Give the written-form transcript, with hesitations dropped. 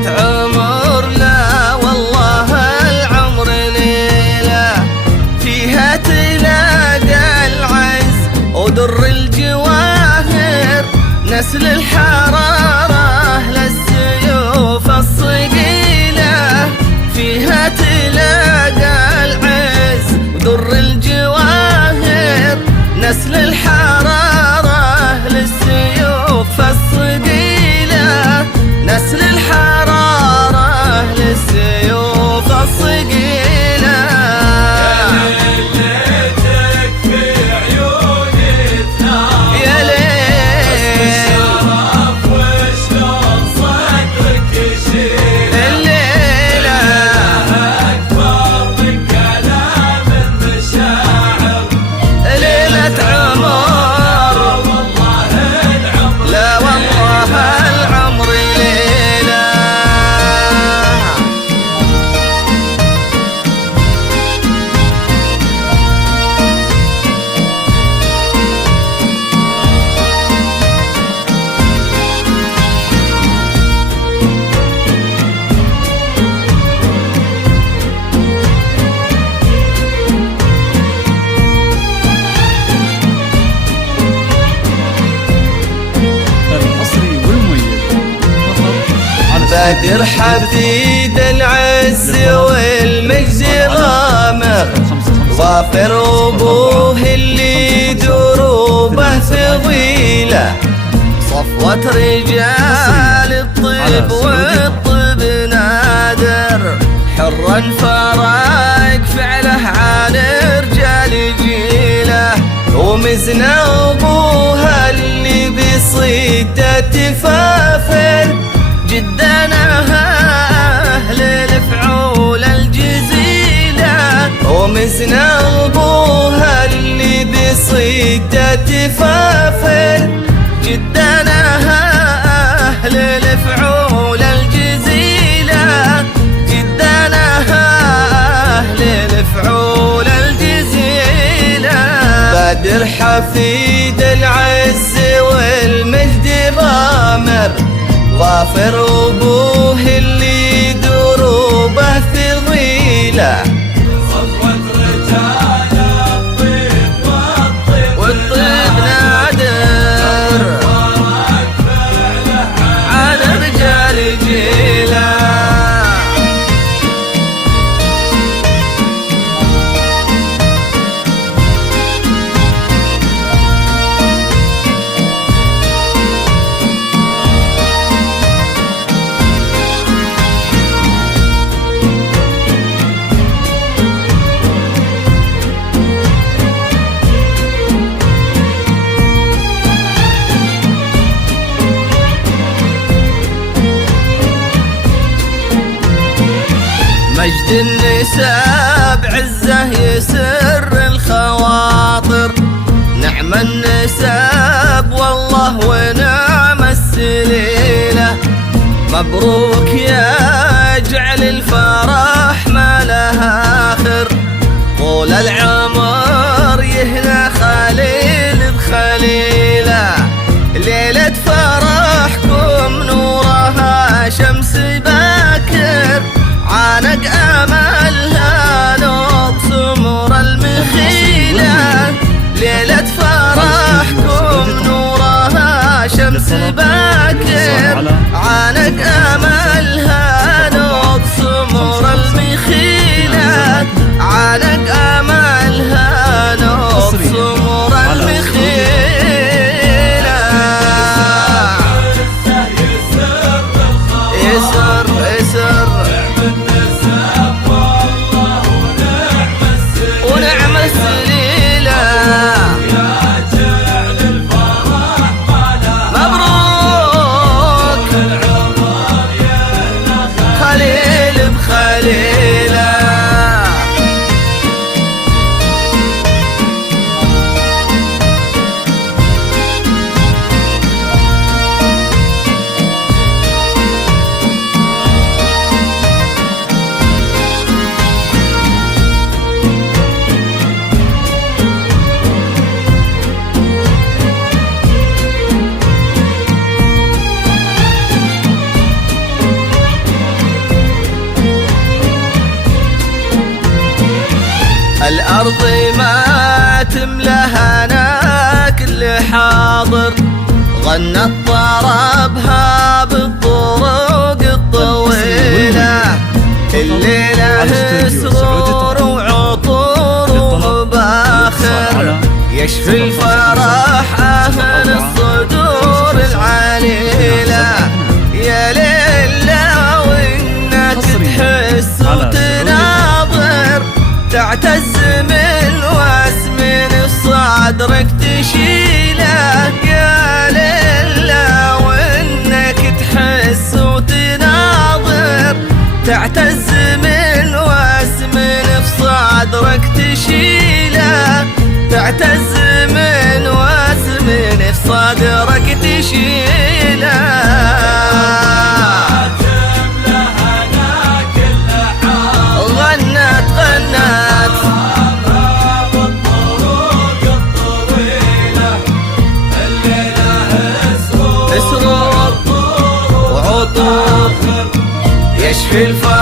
ليلة عمر، لا والله العمر ليلة فيها تلاقى العز ودر الجواهر، نسل الحرارة للسيوف الصقيلة، فيها تلاقى العز ودر الجواهر، نسل الحرارة للسيوف الصقيلة، نسل الحرارة للسيوف الصقيلة. يا ليلتك في عيوني تنام، يا ليل الشرف وشلون صدرك يشيل، الليلة أكبر من كلام المشاعر، ليلة عمر والله العمر، لا والله العمر ليلة. الحصري والمميز فقط على بدر حفيد العز والمجد غامر، ظافر ابوه اللي دروبه طويله، صفوة رجال الطب والطب نادر، حرا فراق فعله عن رجال جيله، ومزنا ابوها اللي بصيته فافر، جدنا اهل الفعول الجزيله، ومزنا ابوها اللي بصيته فافر، جدنا اهل الفعول الجزيله، جدنا اهل الفعول الجزيله. بدر حفيد العز والمجد غامر، ظافر ابوه اللي دروبه ثقيله، صفوة رجال الطيب والطيب نادر، فرق فعله عن رجال جيله. مجد النساب عزه يسر الخواطر، نعم النساب والله ونعم السليلة، مبروك يا جعل الفرح ما له آخر، طول العمر يهنى خليل بخليلة، ليلة فرحكم نورها شمس باكر، عانق املها نوط سمر المخيله، ليله فرحكم نورها شمس باكر، عانق املها نوط سمر المخيله، عانق املها نوط سمر المخيله. يسر يسر ونعم السليلة، مبروك أرضي ما تملهنا كل حاضر، غنت طربها بالطرق الطويلة، الليلة سرور وعطور وباخر، يشفي الفرح أهل الصدور العليلة. يا ليلة وإنك تحس وتناظر، تعتز من واسم صدرك تشيله. يا ليلة وإنك تحس وتناظر، تعتز من واسم صدرك تشيله، تعتز من واسم صدرك تشيله. يشفي الفرح